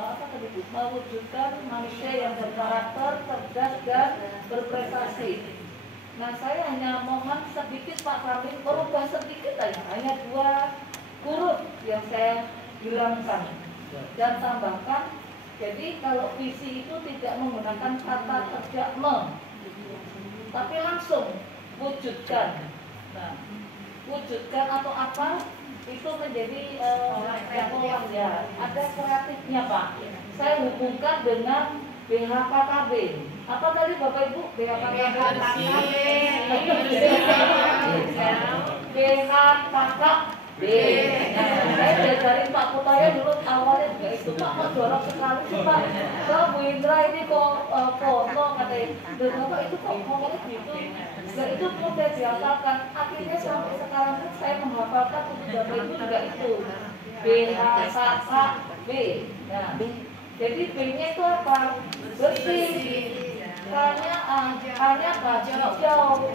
apa tadi Bu? Mewujudkan manusia yang berkarakter, cerdas dan berprestasi. Nah, saya hanya mohon sedikit Pak Samin, berubah sedikit aja, hanya 2 huruf yang saya hilangkan dan tambahkan. Jadi kalau visi itu tidak menggunakan kata kerja tapi langsung wujudkan. Nah, wujudkan atau apa itu menjadi ya, ada kreatifnya Pak. Saya hubungkan dengan BHKKB. Apa tadi Bapak Ibu? BHKKB. BHKKB. Saya diajarin Pak Putaya dulu awalnya juga itu. Pak kok jorok sekali sih Pak. Kalau Bu Indra ini kok foto katanya. Dan Bapak itu kok ngomongnya gitu. Dan itu mudah dihafalkan. Akhirnya sampai sekarang saya menghafalkan untuk Bapak Ibu juga itu. BHKKB. Nah, jadi B-nya itu apa? Bersih. K-nya apa? Hijau.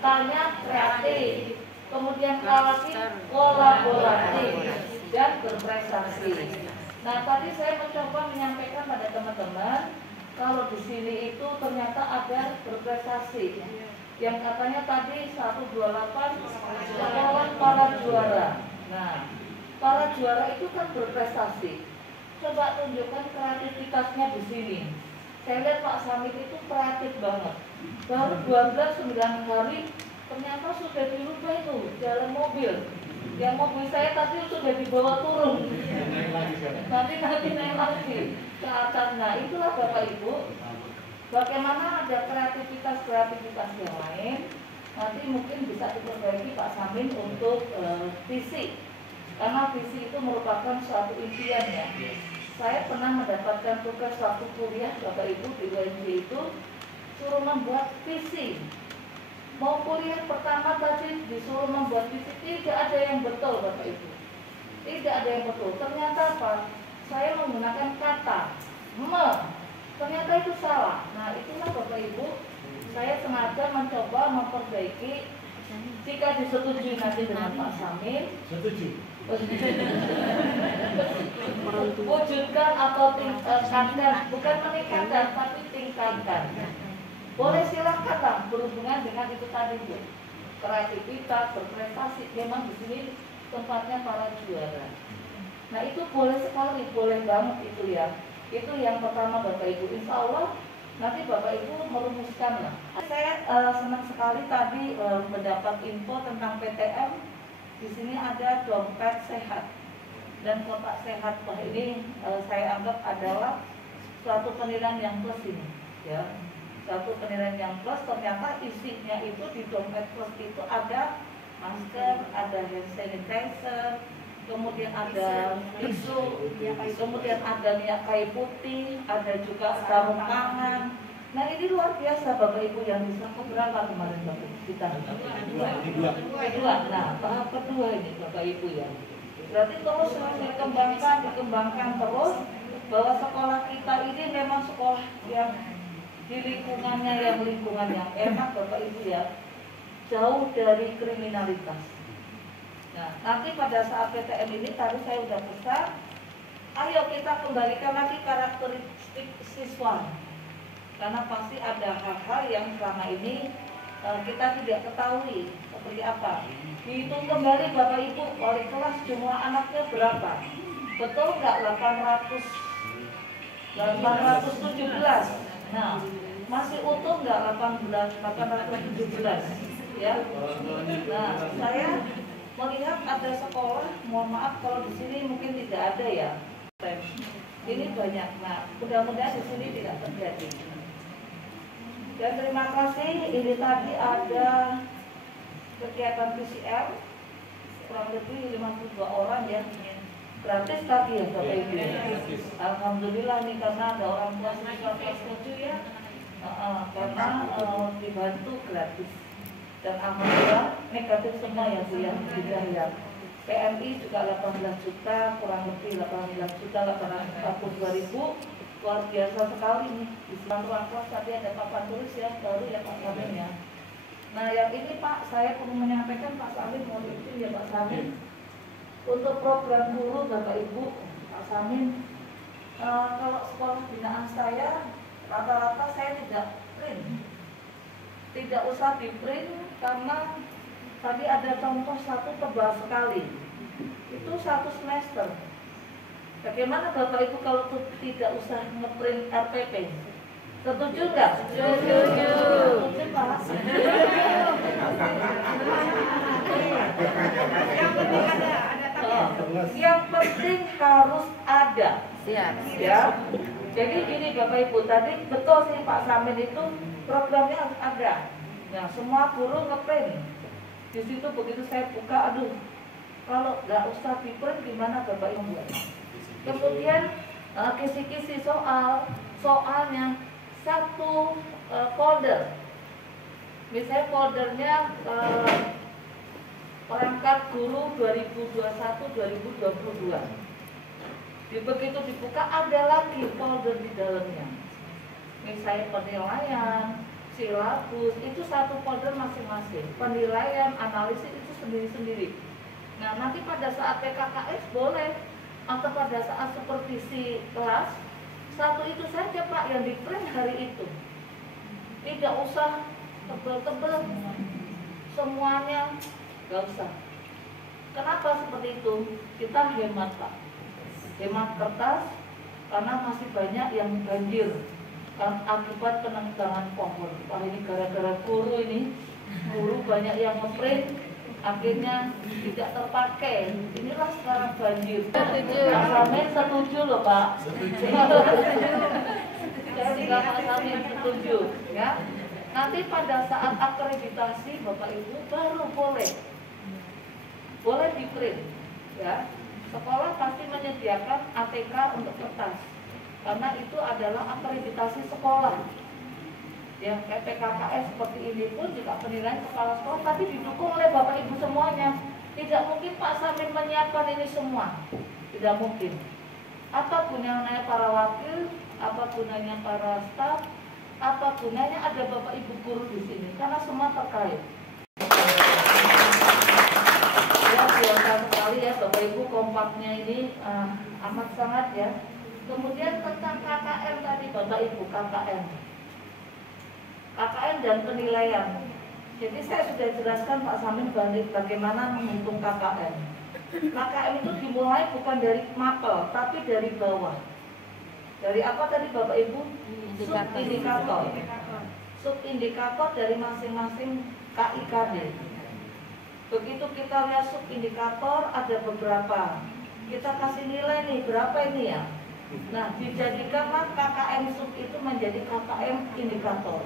K-nya kreatif. Kemudian K lagi kolaboratif dan berprestasi. Nah, tadi saya mencoba menyampaikan pada teman-teman kalau di sini itu ternyata ada berprestasi. Yang katanya tadi 128 sekolah para juara. Nah, para juara itu kan berprestasi. Coba tunjukkan kreativitasnya di sini. Saya lihat Pak Samit itu kreatif banget. Baru 9 hari ternyata sudah dirubah itu jalan mobil. Yang mobil saya tadi sudah dibawa turun. Nanti naik lagi ke atas. Nah, itulah Bapak Ibu. Bagaimana ada kreativitas yang lain. Nanti mungkin bisa diperbaiki Pak Samin untuk visi. Karena visi itu merupakan suatu impian ya. Saya pernah mendapatkan tugas waktu kuliah Bapak Ibu di UNJ itu suruh membuat visi. Mau kuliah pertama tadi disuruh membuat visi, tidak ada yang betul Bapak Ibu. Tidak ada yang betul. Ternyata apa? Saya menggunakan kata ternyata itu salah. Nah, itulah Bapak Ibu, saya sengaja mencoba memperbaiki. Jika disetujui nanti dengan Pak Samin, setuju. Wujudkan atau tingkatkan, bukan meningkatkan tapi tingkatkan. Boleh silahkan lah berhubungan dengan itu tadi Bu. Kreativitas, berprestasi, memang di sini tempatnya para juara. Nah, itu boleh sekali, boleh banget itu ya. Itu yang pertama Bapak Ibu. Insya Allah nanti Bapak Ibu merumuskan lah. Saya senang sekali tadi mendapat info tentang PTM. Di sini ada dompet sehat dan kotak sehat. Wah, ini saya anggap adalah suatu penilaian yang plus ini, ya. Suatu penilaian yang plus. Ternyata isinya itu di dompet plus itu ada masker, ada hand sanitizer, kemudian ada tisu, kemudian ada minyak kayu putih, ada juga sarung tangan. Nah, ini luar biasa Bapak Ibu yang bisa berapa kemarin Bapak kita? Dua. Nah, tahap kedua ini Bapak Ibu ya. Berarti terus dikembangkan terus bahwa sekolah kita ini memang sekolah yang di lingkungan yang enak Bapak Ibu ya. Jauh dari kriminalitas. Nah, nanti pada saat PTM ini tadi saya sudah pesan, ayo kita kembalikan lagi karakteristik siswa. Karena pasti ada hal-hal yang selama ini kita tidak ketahui seperti apa. Dihitung kembali Bapak Ibu, wali kelas jumlah anaknya berapa? Betul nggak 817? Nah, masih utuh nggak 817? Ya. Nah, saya melihat ada sekolah, mohon maaf kalau di sini mungkin tidak ada ya. Ini banyak. Nah, mudah-mudahan di sini tidak terjadi. Dan terima kasih, ini tadi ada kegiatan PCR kurang lebih 52 orang ya, gratis tadi ya Bapak Ibu. Alhamdulillah nih, karena ada orang tua siswa kelas 7 ya, karena dibantu gratis. Dan alhamdulillah negatif semua ya Bu ya, sudah ya. PMI juga 18 juta, kurang lebih 18.842.000. Luar biasa sekali nih. Di ruang kelas tadi ada papan tulis ya, baru ya Pak Samin ya. Nah, yang ini Pak, saya perlu menyampaikan Pak Samin, mohon izin ya Pak Samin. Untuk program guru Bapak Ibu, Pak Samin Kalau sekolah binaan saya rata-rata saya tidak print, tidak usah di print karena tadi ada contoh satu tebal sekali, itu 1 semester. Bagaimana Bapak Ibu kalau tidak usah ngeprint RPP? Setuju nggak? Setuju. Setuju Pak. Yang penting harus ada. Siap. Ya. Jadi gini Bapak Ibu, tadi betul sih Pak Samin itu programnya harus ada. Nah, semua guru ngeprint. Di situ begitu saya buka, aduh, kalau nggak usah di print gimana Bapak Ibu? Kemudian kisi-kisi soalnya satu folder. Misalnya foldernya perangkat guru 2021-2022. Begitu dibuka ada lagi folder di dalamnya. Misalnya penilaian, silabus, itu satu folder masing-masing. Penilaian, analisis itu sendiri-sendiri. Nah, nanti pada saat PKKS boleh, atau pada saat supervisi kelas, satu itu saja Pak yang di print hari itu. Tidak usah tebel-tebel, semuanya nggak usah. Kenapa seperti itu? Kita hemat Pak, hemat kertas, karena masih banyak yang banjir akibat penebangan pohon. Wah, ini gara-gara guru ini, guru banyak yang ngeprint, akhirnya tidak terpakai. Inilah sekarang banjir. Pak Samin setuju loh Pak. Saya juga Pak Samin setuju ya. Nanti pada saat akreditasi Bapak Ibu baru boleh di print ya. Sekolah pasti menyediakan ATK untuk kertas karena itu adalah akreditasi sekolah. Yang PKKS seperti ini pun juga penilaian kepala sekolah, tapi didukung oleh Bapak Ibu semuanya. Tidak mungkin Pak Samin menyiapkan ini semua, tidak mungkin. Apa gunanya para wakil, apa gunanya para staf, apa gunanya ada Bapak Ibu guru di sini, karena semua terkait. Ya, biasa sekali ya Bapak Ibu, kompaknya ini amat sangat ya. Kemudian tentang KKM tadi Bapak Ibu, KKM dan penilaian. Jadi saya sudah jelaskan Pak Samin bagaimana menghitung KKM. KKM itu dimulai bukan dari mapel, tapi dari bawah. Dari apa tadi Bapak Ibu? Subindikator. Subindikator dari masing-masing KIKD. Begitu kita lihat subindikator ada beberapa. Kita kasih nilai nih, berapa ini ya? Nah, dijadikanlah KKM sub itu menjadi KKM indikator.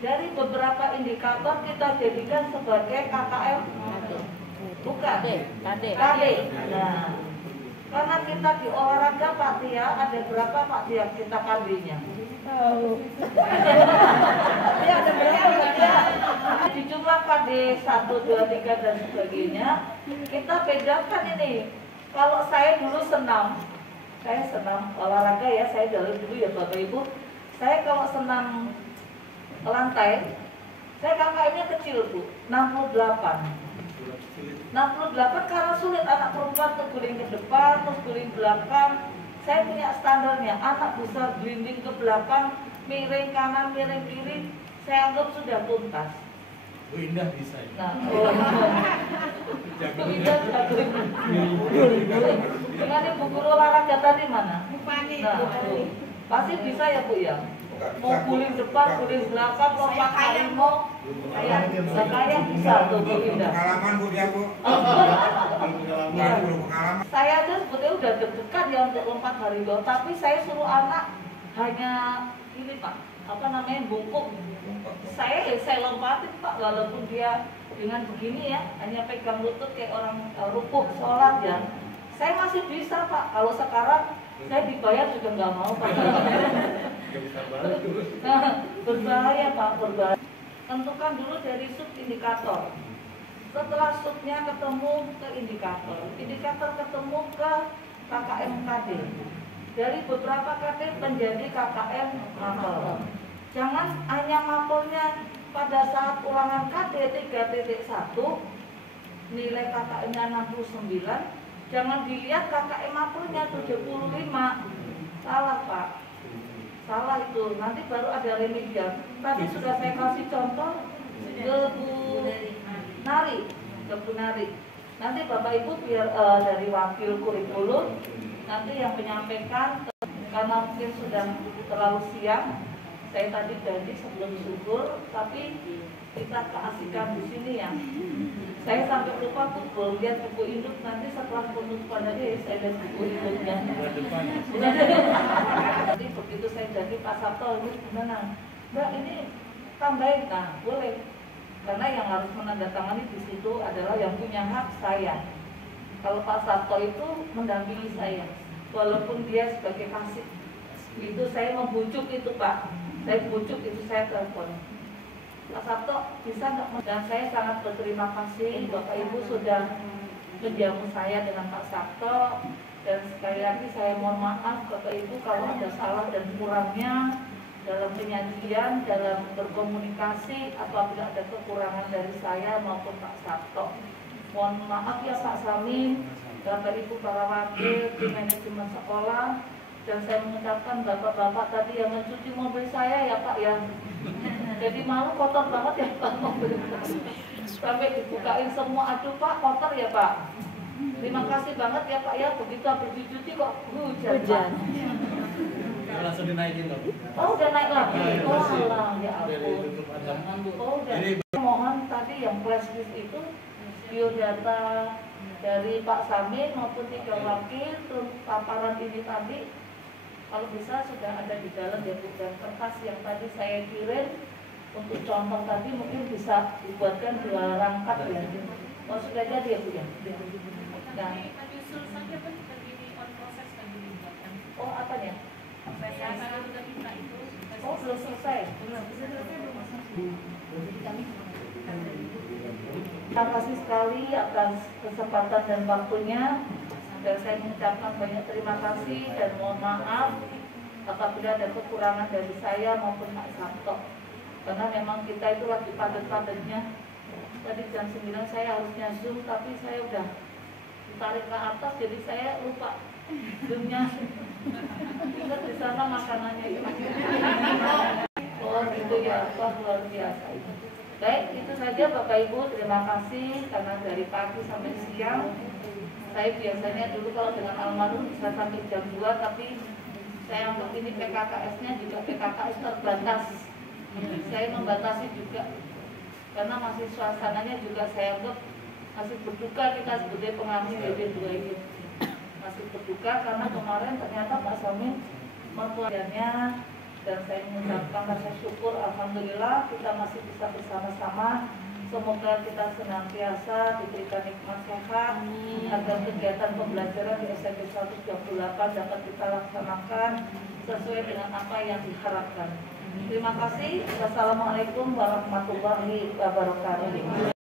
Dari beberapa indikator kita jadikan sebagai KKM bukan KD. Nah, karena kita di olahraga Pak Tia, ada berapa Pak Tia kita KD-nya? Ya, ada berapa ya? Di jumlah KD 1, 2, 3 dan sebagainya, kita bedakan ini. Kalau saya dulu senam olahraga ya, saya dulu ya Bapak Ibu. Saya kalau senam lantai, saya KKM-nya kecil Bu, 68 karena sulit anak perempuan terguling ke depan, terus guling belakang. Saya punya standarnya, anak bisa glinding ke belakang, miring kanan, miring kiri, saya anggap sudah tuntas. Bu Indah bisa ya? Nah, Bu Indah jago. Dengan Ibu guru olahraga tadi mana? Nah, pasti bisa ya Bu ya? Mau guling depan, guling belakang, lompat harimau, kayak bisa tuh Bu Indah. Pengalaman Bu dia Bu. Saya aja sebetulnya udah deg-degan ya untuk lompat harimau, tapi saya suruh anak hanya ini Pak, apa namanya, bungkuk. Saya lompatin Pak, walaupun dia dengan begini ya, hanya pegang lutut kayak orang rukuk sholat ya. Saya masih bisa Pak. Kalau sekarang saya dibayar juga nggak mau Pak. Berbahaya Pak, berbahaya. Tentukan dulu dari subindikator. Setelah subnya ketemu ke indikator, indikator ketemu ke KKM KD. Dari beberapa KD menjadi KKM mapel. Jangan hanya mapelnya pada saat ulangan KD 3.1 nilai KKM-nya 69. Jangan dilihat KKM mapelnya 75. Salah Pak, salah itu. Nanti baru ada remedial. Tadi sudah saya kasih contoh ke Bu Nari, ke Bu Nari. Nanti Bapak Ibu biar dari wakil kurikulum nanti yang menyampaikan, karena mungkin sudah terlalu siang. Saya tadi janji sebelum zuhur, tapi kita keasikan di sini ya. Saya sampai lupa tuh lihat buku induk, nanti setelah penutupan tadi saya lihat buku induknya. Jadi begitu saya jadi Pak Sabto, ini gimana? Mbak ini tambahin, nah boleh. Karena yang harus menandatangani di situ adalah yang punya hak saya. Kalau Pak Sabto itu mendampingi saya, walaupun dia sebagai kasih. Itu saya membujuk itu Pak. Saya bujuk itu, saya telepon Pak Sabto, bisa nggak? Dan saya sangat berterima kasih Bapak Ibu sudah menjamu saya dengan Pak Sabto. Dan sekali lagi saya mohon maaf Bapak Ibu kalau ada salah dan kurangnya dalam penyajian, dalam berkomunikasi, apabila ada kekurangan dari saya maupun Pak Sabto. Mohon maaf ya Pak Samin, Bapak Ibu para wakil di manajemen sekolah. Dan saya mengucapkan bapak-bapak tadi yang mencuci mobil saya ya Pak ya. Jadi malu, kotor banget ya Pak mobil. Sampai dibukain semua, aduh Pak kotor ya Pak. Terima kasih banget ya Pak ya, begitu habis dicuci kok hujan. Langsung dinaikin loh. Oh udah naik lagi? Oh alah ya ampun. Oh udah. Mohon tadi yang flash disk itu biodata dari Pak Samin maupun 3 wakil, terus paparan ini tadi kalau bisa sudah ada di dalam ya Bu, dan kertas yang tadi saya kirim untuk contoh tadi mungkin bisa dibuatkan 2 rangkap ya. Oh sudah jadi ya Bu ya? Nah. Oh apanya? Oh belum selesai. Terima kasih sekali atas kesempatan dan waktunya. Dan saya mengucapkan banyak terima kasih dan mohon maaf apabila ada kekurangan dari saya maupun Pak Sabto. Karena memang kita itu lagi padat-padatnya. Tadi jam 9 saya harusnya Zoom, tapi saya udah ditarik ke atas, jadi saya lupa Zoom-nya. Ingat di sana makanannya itu. Oh gitu ya, wah luar biasa itu. Baik, itu saja Bapak Ibu, terima kasih karena dari pagi sampai siang. Saya biasanya dulu kalau dengan almarhum bisa sampai jam 2, tapi saya anggap ini PKKS-nya juga PKKS terbatas. Saya membatasi juga karena masih suasananya juga saya anggap masih berduka kita sebagai pengambil DP2 ini. Masih berduka karena kemarin ternyata Pak Samin mertuanya, dan saya mengucapkan rasa syukur alhamdulillah kita masih bisa bersama-sama. Semoga kita senantiasa diberikan nikmat sehat agar kegiatan pembelajaran di SMP 128 dapat kita laksanakan sesuai dengan apa yang diharapkan. Terima kasih. Wassalamualaikum warahmatullahi wabarakatuh.